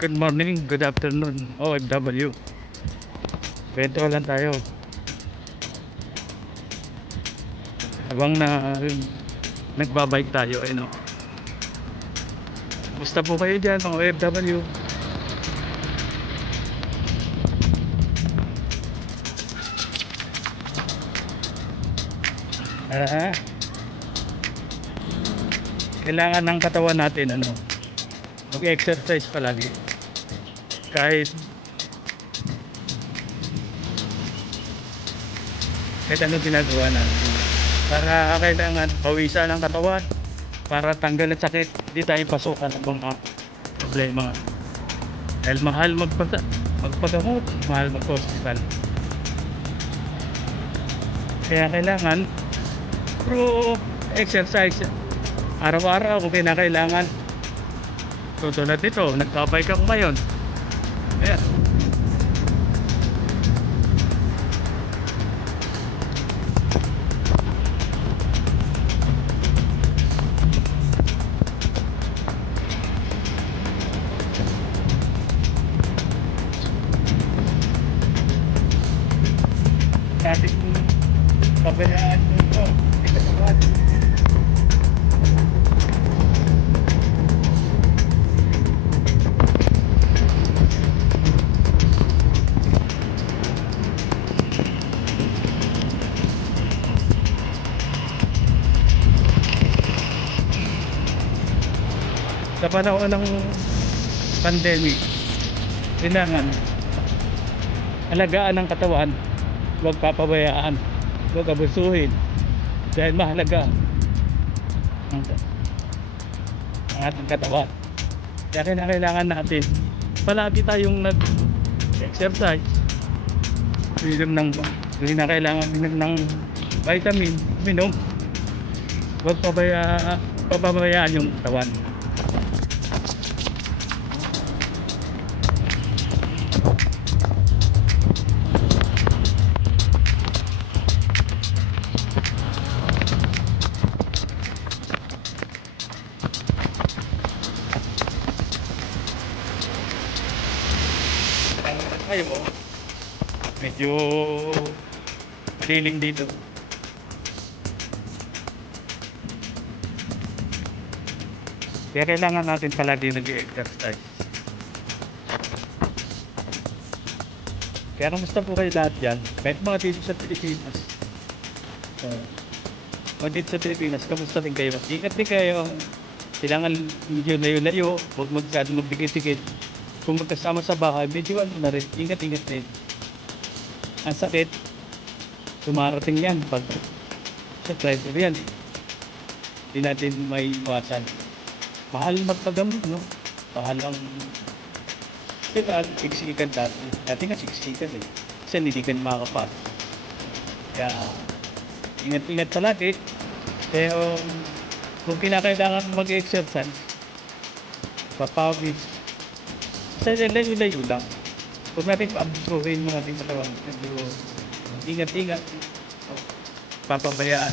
Good morning, good afternoon, OFW. Kwento lang tayo. Habang nagbabike tayo, no? Kumusta po kayo dyan, mga OFW? Ah, kailangan ng katawan natin, mag-exercise palagi. Kahit anong ginagawa natin. Para kailangan pawisan ng katawan. Para tanggal ang sakit. Hindi tayo pasukan ng mga problema. Dahil mahal magpagamot, mahal mag-hospital. Kaya kailangan through exercise araw-araw kung kinakailangan. Tutulad nito, nagkabike ako ngayon. Ayan. Dati kong kabayaan mo ito. Sa panahon ng pandemic, kailangan alagaan ng katawan, huwag papabayaan, huwag abusuhin dahil mahalaga ang ating katawan. Kaya kailangan natin palagi tayong nag-exercise, kailangan minom ng vitamin, minom, huwag papabayaan yung katawan. Ay, medyo malilim dito. Kaya kailangan natin palagi nag-exercise. Kaya kamusta po kayo lahat dyan? Kahit mga dito sa Pilipinas. Mga dito sa Pilipinas, kamusta rin kayo? Ingat din kayo. Kailangan medyo layo-layo. Huwag masyadong magdikit-dikit. Kung magkasama sa bahay, medyo na rin. Ingat-ingat rin. Ang sakit, dumarating yan pag sa driver yan. Hindi natin may iwasan. Mahal magpagamot, no? Mahal ang diba, siksikan dati. Dati nga siksikan eh. Kasi hindi ka makakapag. Kaya, ingat-ingat palagi. Pero, kung kinakailangan mag-exercise, papawis, sa layo-layo lang. Kung natin pa-absorbehin mo natin sa katawan, ingat-ingat, papabayaan.